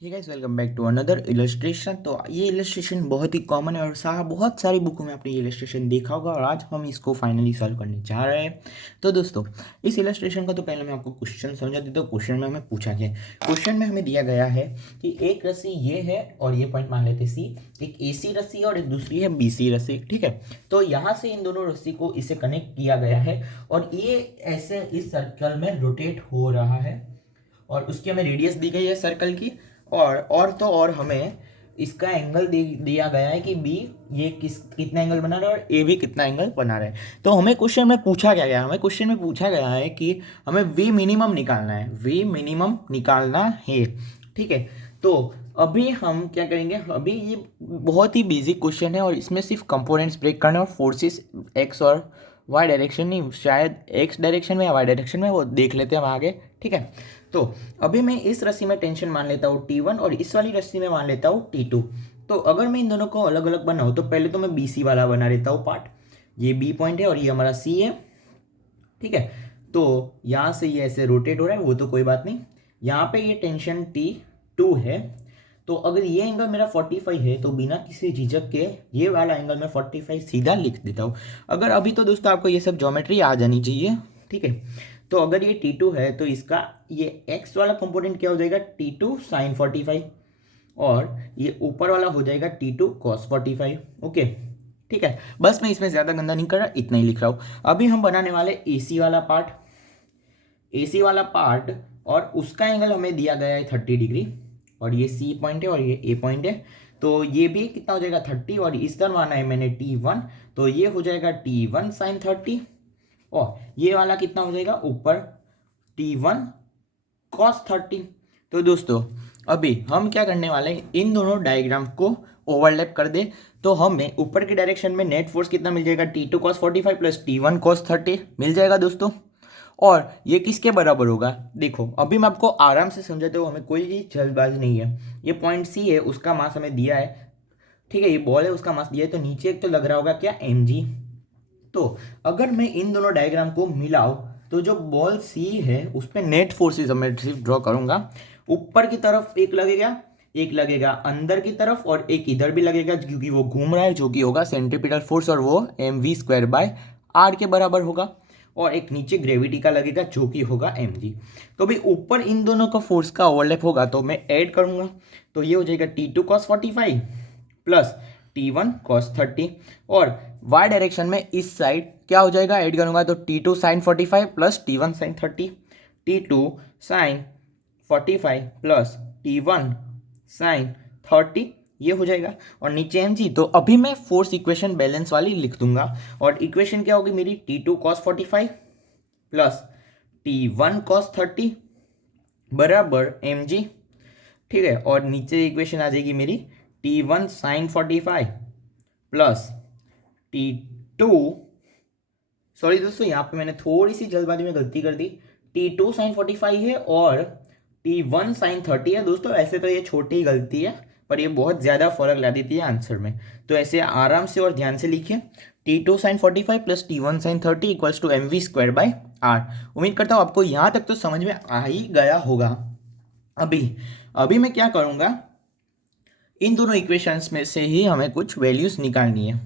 Hey guys, welcome back to another illustration. तो ये illustration बहुत ही कॉमन है और बहुत सारी बुकों में आपने ये इलस्ट्रेशन देखा होगा और आज हम इसको फाइनली सॉल्व करने जा रहे हैं। तो दोस्तों, इस इलस्ट्रेशन का तो पहले मैं आपको क्वेश्चन समझा देता हूँ। क्वेश्चन में हमें पूछा गया, क्वेश्चन में हमें दिया गया है कि एक रस्सी ये है और ये पॉइंट मान लेते सी, एक AC रस्सी है और एक दूसरी है BC रस्सी। ठीक है, तो यहाँ से इन दोनों रस्सी को इसे कनेक्ट किया गया है और ये ऐसे इस सर्कल में रोटेट हो रहा है और उसकी हमें रेडियस दी गई है सर्कल की। और हमें इसका एंगल दिया गया है कि बी ये कितना एंगल बना रहा है और ए भी कितना एंगल बना रहा है। तो हमें क्वेश्चन में पूछा क्या गया, हमें क्वेश्चन में पूछा गया है कि हमें वी मिनिमम निकालना है, वी मिनिमम निकालना है। ठीक है, तो अभी हम क्या करेंगे, अभी ये बहुत ही बेसिक क्वेश्चन है और इसमें सिर्फ कंपोनेंट्स ब्रेक करने और फोर्सेस एक्स और वाई डायरेक्शन, नहीं शायद एक्स डायरेक्शन में या वाई डायरेक्शन में, वो देख लेते हैं हम आगे। ठीक है, तो अभी मैं इस रस्सी में टेंशन मान लेता हूँ T1 और इस वाली रस्सी में मान लेता हूँ T2। तो अगर मैं इन दोनों को अलग अलग बनाऊँ तो पहले तो मैं BC वाला बना लेता हूँ पार्ट। ये B पॉइंट है और ये हमारा C है। ठीक है, तो यहाँ से ये ऐसे रोटेट हो रहा है, वो तो कोई बात नहीं। यहाँ पे ये टेंशन T2 है। तो अगर ये एंगल मेरा 45 है तो बिना किसी झिझक के ये वाला एंगल मैं 45 सीधा लिख देता हूँ। अगर अभी तो दोस्तों आपको ये सब ज्योमेट्री आ जानी चाहिए। ठीक है, तो अगर ये T2 है तो इसका ये x वाला कंपोनेंट क्या हो जाएगा, T2 sin 45 और ये ऊपर वाला हो जाएगा T2 cos 45। ओके, ठीक है, बस मैं इसमें ज़्यादा गंदा नहीं कर रहा, इतना ही लिख रहा हूँ। अभी हम बनाने वाले AC वाला पार्ट, AC वाला पार्ट, और उसका एंगल हमें दिया गया है 30 डिग्री और ये C पॉइंट है और ये A पॉइंट है। तो ये भी कितना हो जाएगा 30 और इस तरह माना है मैंने T1, तो ये हो जाएगा T1 sin 30 और ये वाला कितना हो जाएगा ऊपर T1 cos 30। तो दोस्तों अभी हम क्या करने वाले हैं, इन दोनों डायग्राम को ओवरलैप कर दे तो हमें ऊपर की डायरेक्शन में नेट फोर्स कितना मिल जाएगा, T2 cos 45 plus T1 cos 30 मिल जाएगा दोस्तों। और ये किसके बराबर होगा, देखो अभी मैं आपको आराम से समझाते हो, हमें कोई भी जल्दबाजी नहीं है। ये पॉइंट C है, उसका मास हमें दिया है। ठीक है, ये बॉल है, उसका मास दिया है, तो नीचे एक तो लग रहा होगा क्या, mg। तो अगर मैं इन दोनों डायग्राम को मिलाऊं तो जो बॉल C है उस पर नेट फोर्सेस मैं सिर्फ ड्रॉ करूंगा। ऊपर की तरफ एक लगेगा अंदर की तरफ और एक इधर भी लगेगा क्योंकि वो घूम रहा है, जो कि होगा सेंट्रीपिटल फोर्स और वो mv² के बराबर होगा। और एक नीचे ग्रेविटी का लगेगा जो कि होगा mg। तो भाई ऊपर इन दोनों का फोर्स का ओवरलैप होगा तो मैं ऐड करूंगा, तो ये हो जाएगा T2 cos 45 plus T1 cos 30 और y डायरेक्शन में इस साइड क्या हो जाएगा, ऐड करूंगा तो T2 sin 45 plus T1 sin 30, T2 sin 45 plus T1 sin 30 ये हो जाएगा और नीचे mg। तो अभी मैं फोर्स इक्वेशन बैलेंस वाली लिख दूंगा और इक्वेशन क्या होगी मेरी, T2 cos 45 plus T1 cos 30 बराबर mg। ठीक है, और नीचे इक्वेशन आ जाएगी मेरी T1 sin 45 plus T2, sorry दोस्तों यहाँ पे मैंने थोड़ी सी जल्दबाजी में गलती कर दी, T2 sin 45 है और T1 sin 30 है। दोस्तों ऐसे तो ये छोटी गलती है पर ये बहुत ज़्यादा फर्क ला देती है आंसर में, तो ऐसे आराम से और ध्यान से लिखिए, T2 sin 45 plus T1 sin 30 equals to mv²/r। उम्मीद करता हूँ आपको यहाँ तक तो समझ में आ ही गया होगा। अभी अभी मैं क्या करूँगा, इन दोनों इक्वेशंस में से ही हमें कुछ वैल्यूज निकालनी है,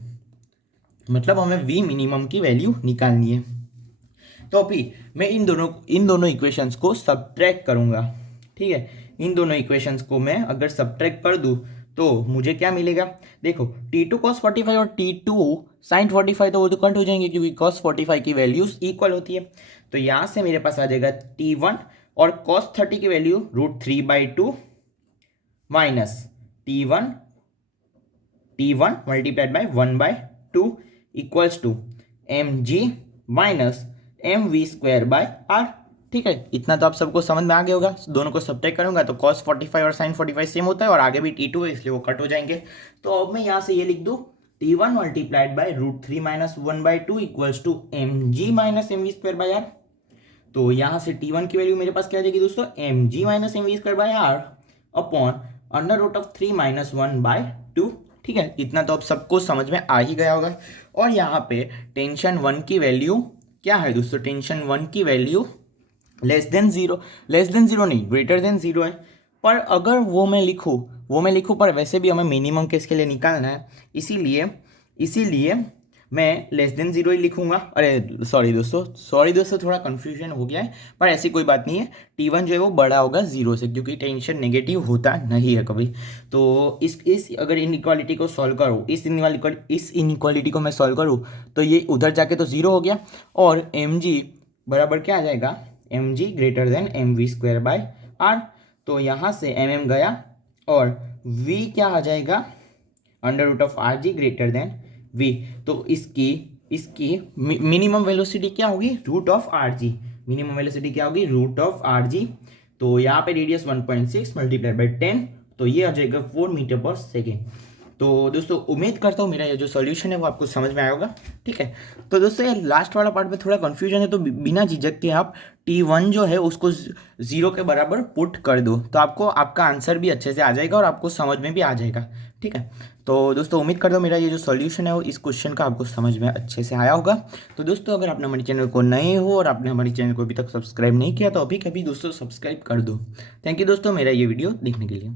मतलब हमें वी मिनिमम की वैल्यू निकालनी है। तो अभी मैं इन दोनों इक्वेशंस को सब्ट्रैक्ट करूंगा। ठीक है, इन दोनों इक्वेशंस को मैं अगर सब्ट्रैक्ट कर दूं तो मुझे क्या मिलेगा, देखो T2 cos 45 और T2 sin 45 तो वो तो कट हो जाएंगे क्योंकि cos 45 की वैल्यूज इक्वल होती है। तो यहाँ से मेरे पास आ जाएगा T1 और cos 30 की value √3/2 minus T1 multiplied by 1/2 equals to mg minus mv²/r। ठीक है, इतना तो आप सबको समझ में आ गया होगा। दोनों को सब्ट्रैक्ट करूंगा तो cos 45 और sin 45 सेम होता है और आगे भी T2 है इसलिए वो कट हो जाएंगे। तो अब मैं यहाँ से ये लिख दूँ T1 multiplied by √3 minus 1/2 equals to mg minus mv²/r। तो यहाँ से T1 की वैल्यू मेरे पास क्या आ जाएगी दोस्तों, mg minus mv²/r upon √3 minus 1/2। ठीक है, इतना तो अब सबको समझ में आ ही गया होगा। और यहाँ पे टेंशन 1 की वैल्यू क्या है दोस्तों, टेंशन 1 की वैल्यू लेस देन जीरो नहीं ग्रेटर देन जीरो है। पर अगर वो मैं लिखूँ पर वैसे भी हमें मिनिमम केस के लिए निकालना है, इसीलिए मैं लेस देन जीरो ही लिखूंगा। अरे सॉरी दोस्तों थोड़ा कन्फ्यूजन हो गया है, पर ऐसी कोई बात नहीं है। T1 जो है वो बड़ा होगा जीरो से, क्योंकि टेंशन नेगेटिव होता नहीं है कभी। तो इस अगर इनइक्वालिटी को सॉल्व करूँ, इस इनइक्वालिटी को मैं सॉल्व करूँ तो ये उधर जाके तो जीरो हो गया, और mg बराबर क्या आ जाएगा, mg ग्रेटर देन mv² तो यहाँ से गया, और v क्या आ जाएगा, √RG ग्रेटर देन v। तो इसकी मिनिमम वेलोसिटी क्या होगी, √RG। मिनिमम वेलोसिटी क्या होगी, √RG। तो यहाँ पे रेडियस 1.6 मल्टीप्लाई बाई 10, तो ये आ जाएगा 4 मीटर पर सेकेंड। तो दोस्तों उम्मीद करता हूँ मेरा ये जो सॉल्यूशन है वो आपको समझ में आया होगा। ठीक है, तो दोस्तों ये लास्ट वाला पार्ट में थोड़ा कन्फ्यूजन है, तो बिना झिझक के आप T1 जो है उसको जीरो के बराबर पुट कर दो, तो आपको आपका आंसर भी अच्छे से आ जाएगा और आपको समझ में भी आ जाएगा। ठीक है, तो दोस्तों उम्मीद करता हूँ मेरा ये जो सॉल्यूशन है वो इस क्वेश्चन का आपको समझ में अच्छे से आया होगा। तो दोस्तों अगर आपने हमारे चैनल को नए हो और आपने हमारे चैनल को अभी तक सब्सक्राइब नहीं किया तो अभी कभी दोस्तों सब्सक्राइब कर दो। थैंक यू दोस्तों मेरा ये वीडियो देखने के लिए।